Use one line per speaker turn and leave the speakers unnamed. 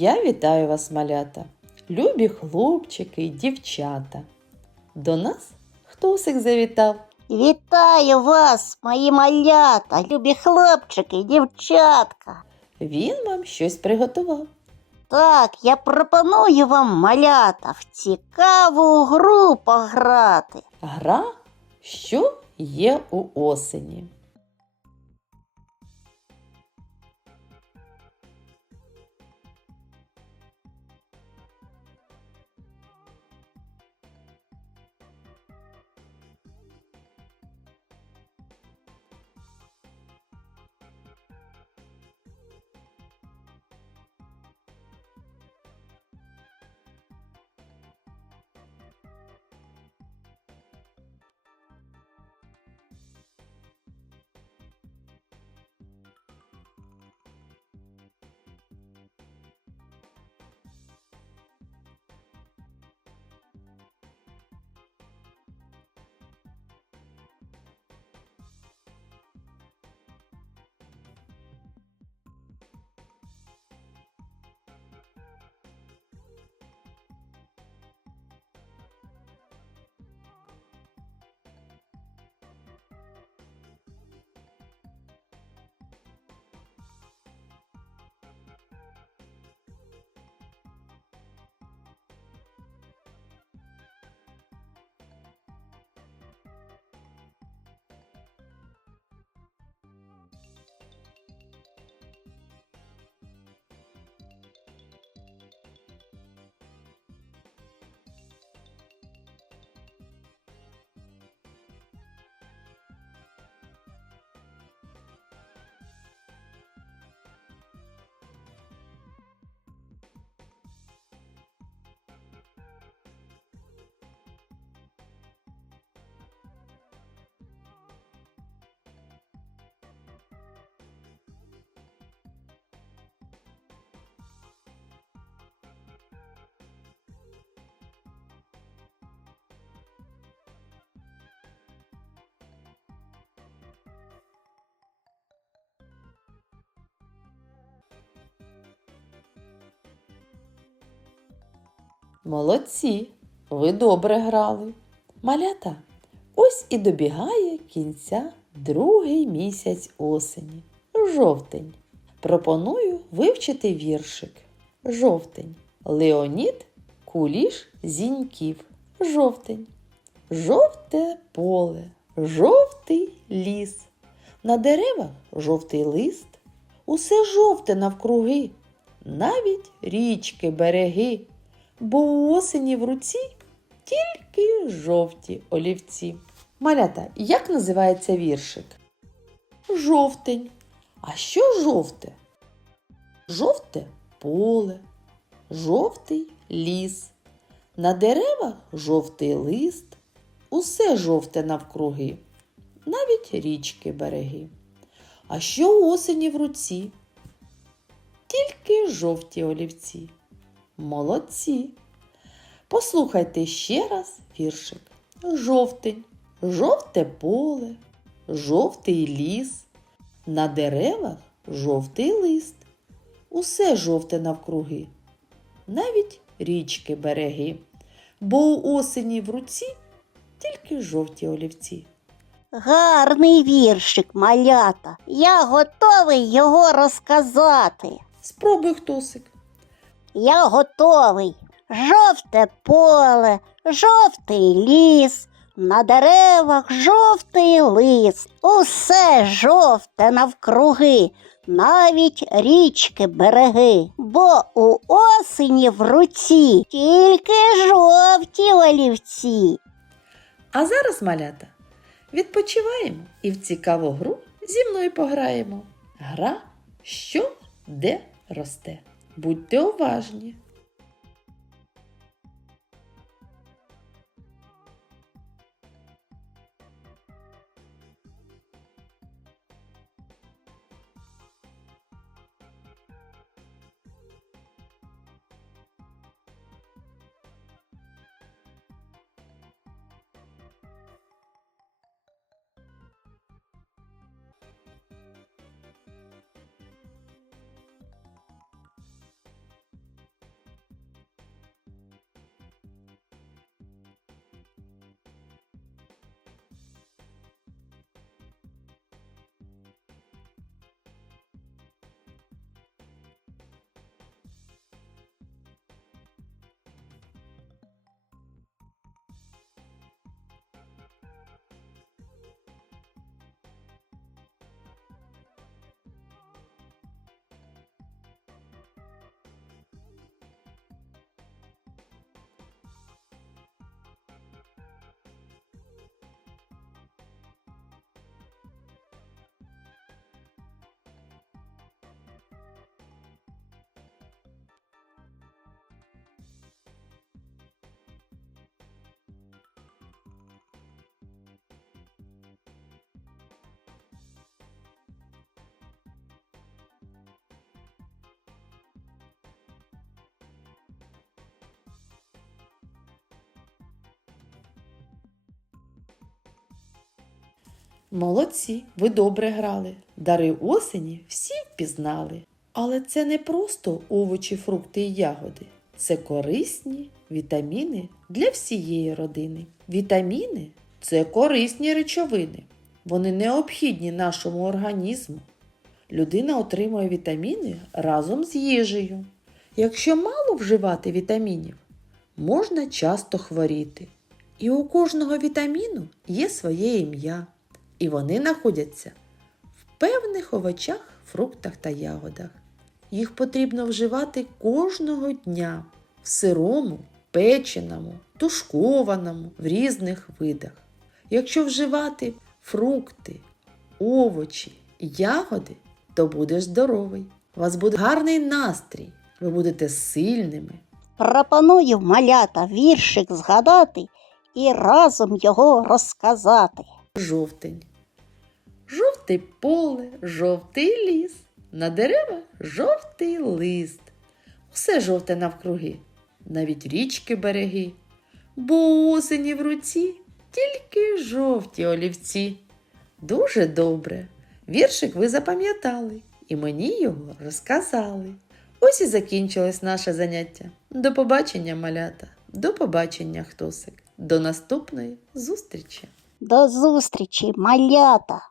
Я вітаю вас, малята, любі хлопчики й дівчата. До нас хтосик завітав.
Вітаю вас, мої малята, любі хлопчики, і дівчатка.
Він вам щось приготував.
Так, я пропоную вам малята в цікаву гру пограти.
Гра, що є у осені. Молодці, ви добре грали. Малята, ось і добігає кінця другий місяць осені. Жовтень. Пропоную вивчити віршик. Жовтень. Леонід Куліш Зіньків. Жовтень. Жовте поле, жовтий ліс. На деревах жовтий лист. Усе жовте навкруги, навіть річки, береги бо у осені в руці тільки жовті олівці. Малята, як називається віршик? Жовтень. А що жовте? Жовте поле, жовтий ліс. На деревах жовтий лист, усе жовте навкруги, навіть річки береги. А що у осені в руці? Тільки жовті олівці. Молодці. Послухайте ще раз віршик. Жовтень, жовте поле, жовтий ліс, на деревах жовтий лист. Усе жовте навкруги, навіть річки береги, бо у осені в руці тільки жовті олівці.
Гарний віршик, малята. Я готовий його розказати.
Спробуй хтосик.
Я готовий. Жовте поле, жовтий ліс, на деревах жовтий лист, усе жовте навкруги, навіть річки береги, бо у осені в руці тільки жовті олівці.
А зараз, малята, відпочиваємо і в цікаву гру зі мною пограємо. Гра, що де росте. Будьте уважні. Молодці, ви добре грали. Дари осені всі впізнали. Але це не просто овочі, фрукти і ягоди. Це корисні вітаміни для всієї родини. Вітаміни це корисні речовини. Вони необхідні нашому організму. Людина отримує вітаміни разом з їжею. Якщо мало вживати вітамінів, можна часто хворіти. І у кожного вітаміну є своє ім'я, і вони знаходяться в певних овочах, фруктах та ягодах. Їх потрібно вживати кожного дня в сирому, печеному, тушкованому в різних видах. Якщо вживати фрукти, овочі, ягоди, то будеш здоровий. У вас буде гарний настрій, ви будете сильними.
Пропоную малята віршик згадати і разом його розказати.
жовтень. Жовте поле, жовтий ліс, на деревах жовтий лист. Все жовте навкруги, навіть річки береги. Бо осені в руці тільки жовті олівці. Дуже добре. Віршик ви запам'ятали і мені його розказали. Ось і закінчилось наше заняття. До побачення, малята. До побачення, хтосик. До наступної зустрічі!
До зустрічі, малята!